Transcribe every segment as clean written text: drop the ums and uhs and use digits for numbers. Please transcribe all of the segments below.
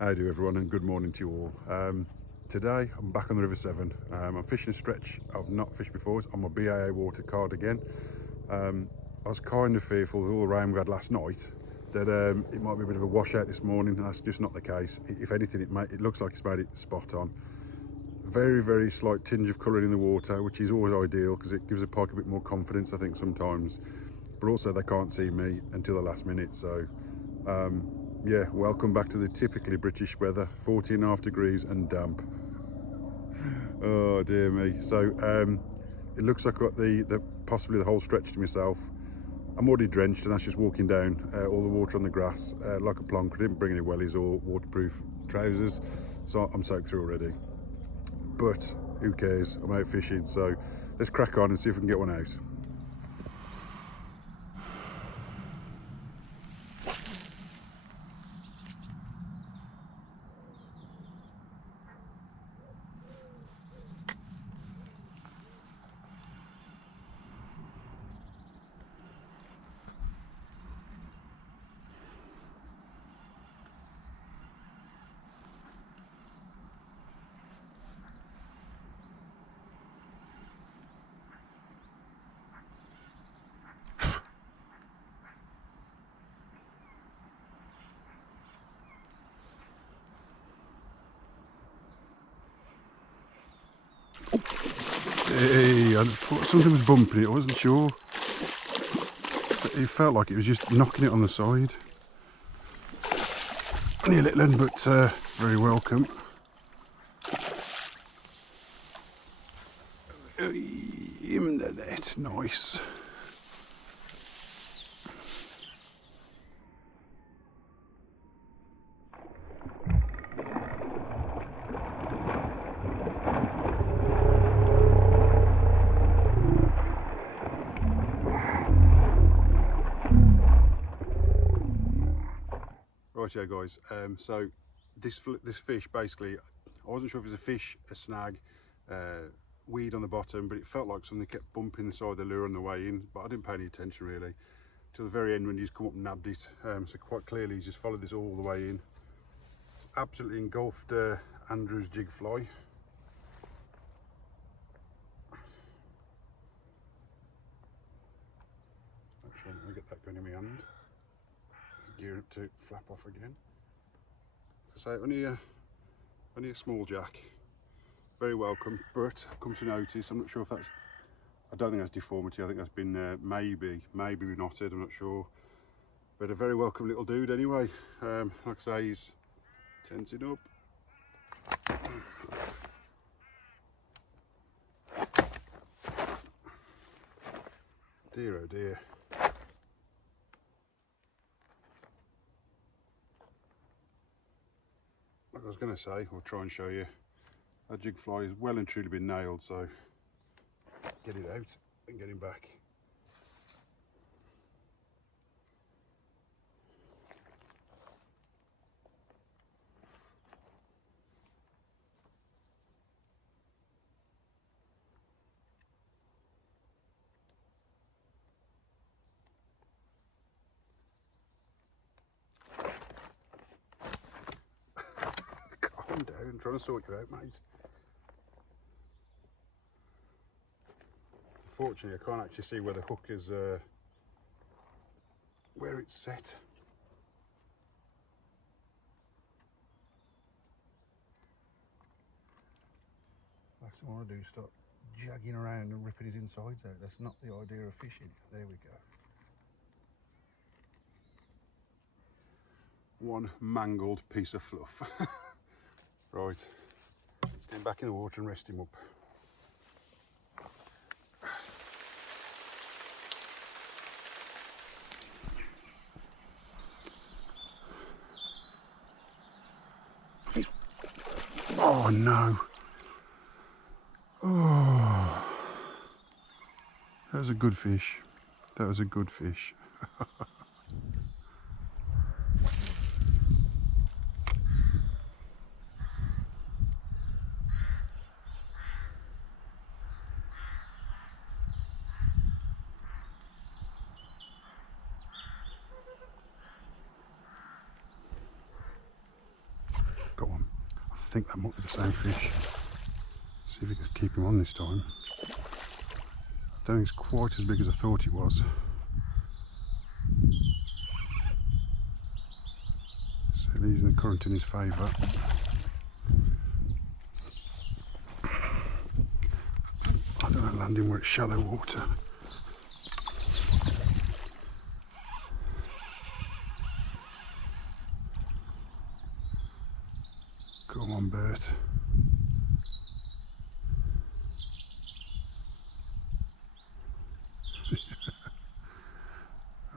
How do everyone, and good morning to you all. Today I'm back on the River Severn. I'm fishing a stretch I've not fished before. It's on my BAA water card again. I was kind of fearful with all the rain we had last night that it might be a bit of a washout this morning. That's just not the case. If anything, it looks like it's made it spot on. Very slight tinge of colour in the water, which is always ideal because it gives the pike a bit more confidence, I think, sometimes. But also they can't see me until the last minute, so yeah, welcome back to the typically British weather, 14.5 degrees and damp. Oh dear me. So it looks like I've got possibly the whole stretch to myself. I'm already drenched, and that's just walking down all the water on the grass like a plonker. I didn't bring any wellies or waterproof trousers, so I'm soaked through already. But who cares? I'm out fishing, so let's crack on and see if we can get one out. Hey, I thought something was bumping it, I wasn't sure. It felt like it was just knocking it on the side. Only a little one, but very welcome. In the net, nice. Right, yeah, guys. So this fish, basically, I wasn't sure if it was a fish, a snag, weed on the bottom, but it felt like something kept bumping the side of the lure on the way in. But I didn't pay any attention really till the very end when he's come up and nabbed it. So quite clearly he's just followed this all the way in. It's absolutely engulfed Andrew's jig fly. Actually, let me get that going in my hand. Gearing up to flap off again. So only a small jack, very welcome, but I've come to notice, I'm not sure if that's, I don't think that's deformity, I think that's been maybe knotted, I'm not sure, but a very welcome little dude anyway. Like I say, he's tensing up. Dear oh dear. Like I was going to say, I'll try and show you, that jig fly has well and truly been nailed, so get it out and get him back. Calm down, I'm trying to sort you out, mate. Unfortunately, I can't actually see where the hook is, where it's set. Last thing I want to do is start jagging around and ripping his insides out. That's not the idea of fishing. There we go. One mangled piece of fluff. Right, let's get him back in the water and rest him up. Oh no. Oh, that was a good fish. That was a good fish. think that might be the same fish. See if we can keep him on this time. I don't think it's quite as big as I thought it was. So using the current in his favour. I don't want to land him where it's shallow water. Come on, Bert.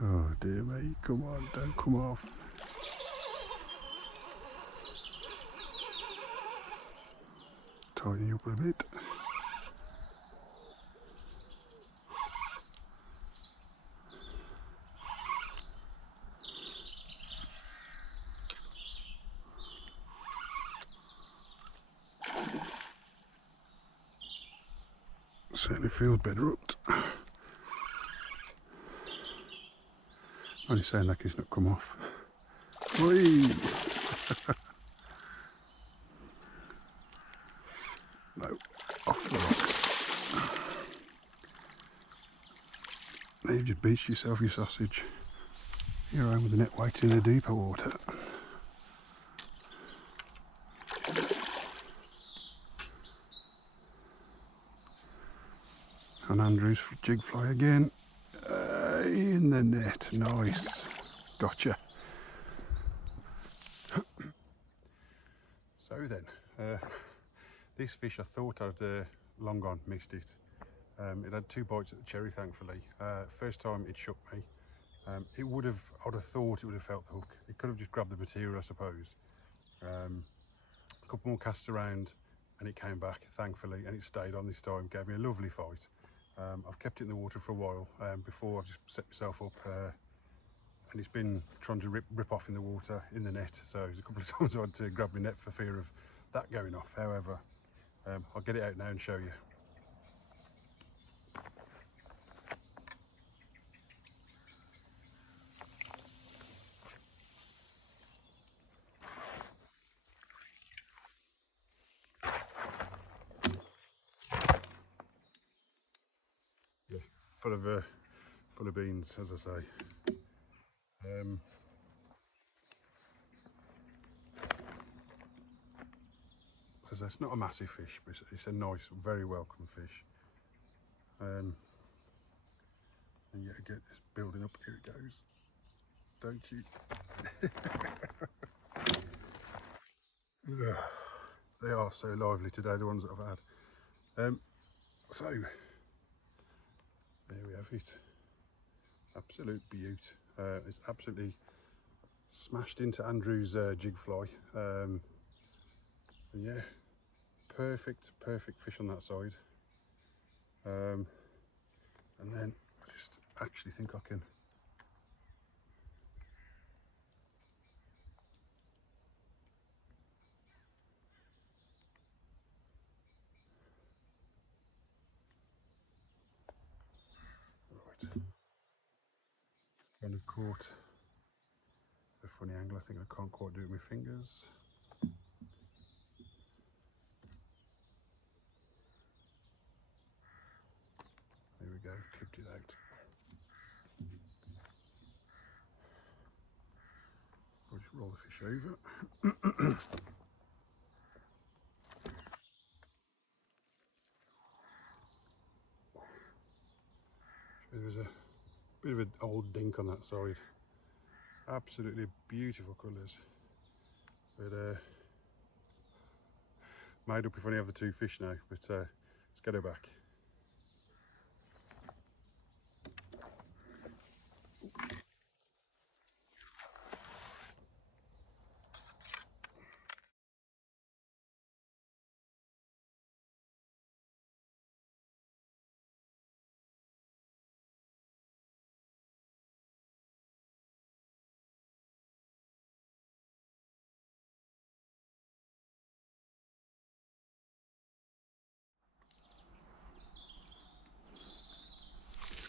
Oh dear me, come on, don't come off. Tighten you up a bit. Certainly feels better up. Only saying that he's not come off. Whee! No, off the rocks. Now you've just beached yourself, you sausage. You're home with the net weight in the deeper water. And Andrew's jig fly again. In the net, nice. Gotcha. So then, this fish I thought I'd long gone missed it. It had 2 bites at the cherry, thankfully. First time it shook me. I'd have thought it would have felt the hook. It could have just grabbed the material, I suppose. A couple more casts around and it came back, thankfully, and it stayed on this time. Gave me a lovely fight. I've kept it in the water for a while before I've just set myself up, and it's been trying to rip off in the water, in the net, so there's a couple of times I had to grab my net for fear of that going off. However, I'll get it out now and show you. Yeah, full of beans, as I say. As it's not a massive fish, but it's a nice, very welcome fish. And yeah, get this building up. Here it goes. Don't you? They are so lively today, the ones that I've had. So there we have it. Absolute beaut. It's absolutely smashed into Andrew's jig fly. And yeah, perfect fish on that side. And then I just actually think I can kind of caught a funny angle. I think I can't quite do it with my fingers. There we go, clipped it out. I'll just roll the fish over. There's a bit of an old dink on that side. Absolutely beautiful colours. But made up if I only have the 2 fish now, but let's get her back.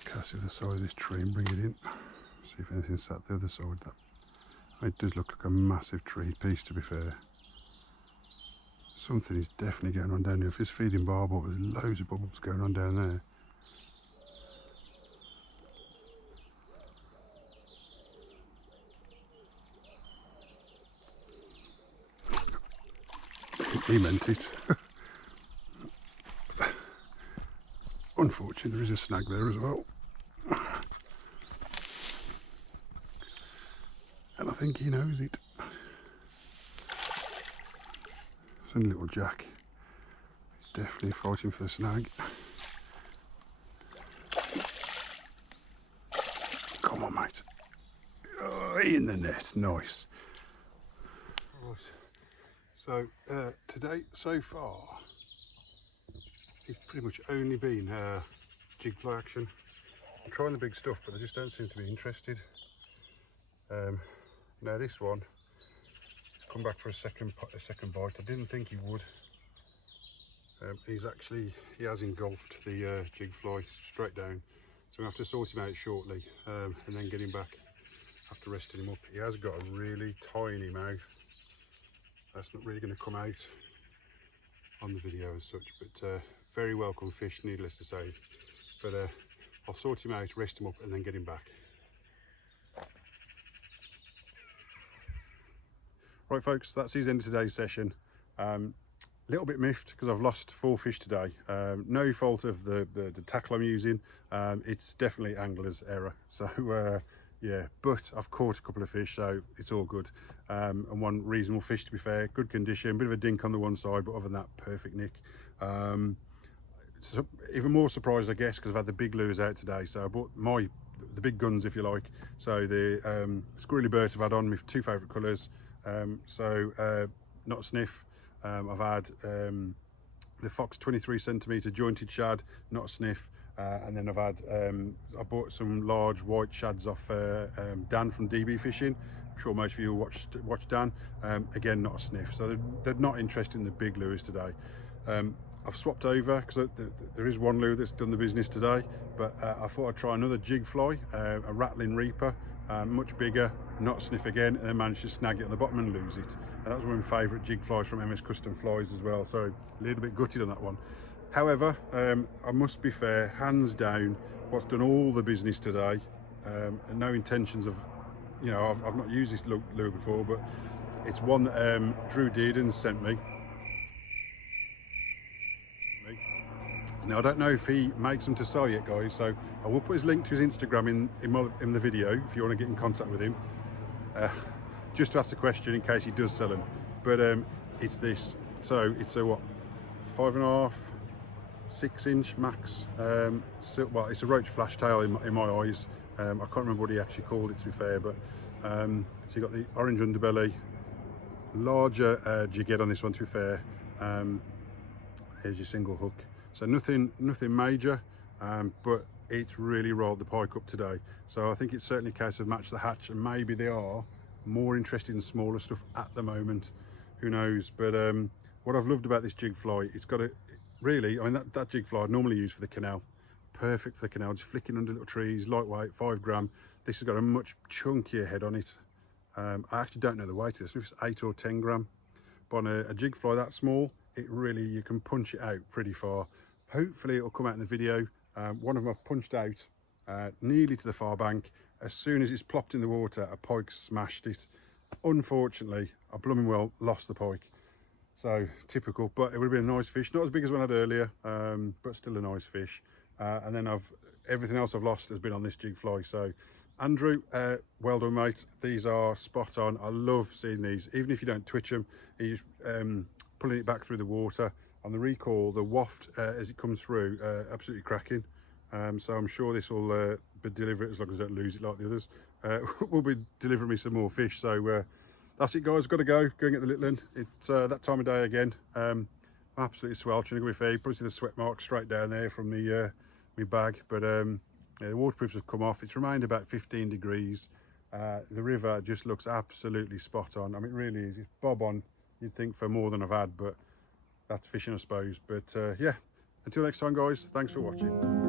Cast it to the side of this tree and bring it in. See if anything's sat the other side. That it does look like a massive tree piece, to be fair. Something is definitely going on down here. If it's feeding barbel, there's loads of bubbles going on down there. He meant it. Unfortunately, there is a snag there as well. And I think he knows it. It's only little Jack. He's definitely fighting for the snag. Come on, mate. Oh, in the net. Nice. Right. So, today, so far, it's pretty much only been jig fly action. I'm trying the big stuff, but they just don't seem to be interested. Now this one, he's come back for a second bite. I didn't think he would. He has engulfed the jig fly straight down, so we'll have to sort him out shortly and then get him back after resting him up. He has got a really tiny mouth. That's not really going to come out on the video as such, but very welcome fish, needless to say. But I'll sort him out, rest him up, and then get him back. Right folks, that's his end of today's session. Little bit miffed because I've lost 4 fish today. No fault of the tackle I'm using. It's definitely angler's error. So yeah, but I've caught a couple of fish, so it's all good. And one reasonable fish, to be fair, good condition, bit of a dink on the one side, but other than that, perfect nick. So even more surprised, I guess, because I've had the big lures out today. So I bought the big guns, if you like. So the squirrely bird I've had on my 2 favourite colours. Not a sniff. I've had the Fox 23cm jointed shad, not a sniff. And then I've had, I bought some large white shads off Dan from DB Fishing. I'm sure most of you watched Dan. Again, not a sniff. So they're not interested in the big lures today. I've swapped over because there is one lure that's done the business today, but I thought I'd try another jig fly, a rattling reaper, much bigger, not a sniff again, and then managed to snag it on the bottom and lose it. And that was one of my favourite jig flies from MS Custom Flies as well, so a little bit gutted on that one. However, I must be fair, hands down, what's done all the business today, and no intentions of, you know, I've not used this lure before, but it's one that Dearden sent me. Now I don't know if he makes them to sell yet, guys, so I will put his link to his Instagram in the video if you want to get in contact with him, just to ask the question in case he does sell them. But it's this, so it's a what, 5.5, 6 inch max. Well, it's a roach flash tail in my eyes. I can't remember what he actually called it, to be fair, but so you got the orange underbelly, larger jig head on this one, to be fair. Here's your single hook. So nothing major, but it's really rolled the pike up today. So I think it's certainly a case of match the hatch, and maybe they are more interested in smaller stuff at the moment. Who knows? But what I've loved about this jig fly, it's got a really, I mean, that jig fly I'd normally use for the canal. Perfect for the canal, just flicking under little trees, lightweight, 5 gram. This has got a much chunkier head on it. I actually don't know the weight of this, if it's 8 or 10 gram. But on a jig fly that small, it really, you can punch it out pretty far. Hopefully it'll come out in the video. One of them I've punched out nearly to the far bank. As soon as it's plopped in the water, a pike smashed it. Unfortunately, I blooming well lost the pike. So typical, but it would have been a nice fish. Not as big as one I had earlier, but still a nice fish. And then everything else I've lost has been on this jig fly. So Andrew, well done, mate. These are spot on. I love seeing these, even if you don't twitch them. You're just pulling it back through the water. On the recoil, the waft as it comes through, absolutely cracking. So I'm sure this will be delivered, as long as I don't lose it like the others. Will be delivering me some more fish. So that's it, guys. Got to go and get the little end. It's that time of day again. I'm absolutely sweltering. I'm going to be fair. You probably see the sweat mark straight down there from the my bag. But yeah, the waterproofs have come off. It's remained about 15 degrees. The river just looks absolutely spot on. I mean, it really is. It's bob on, you'd think, for more than I've had, but that's fishing, I suppose. But yeah, until next time, guys, thanks for watching.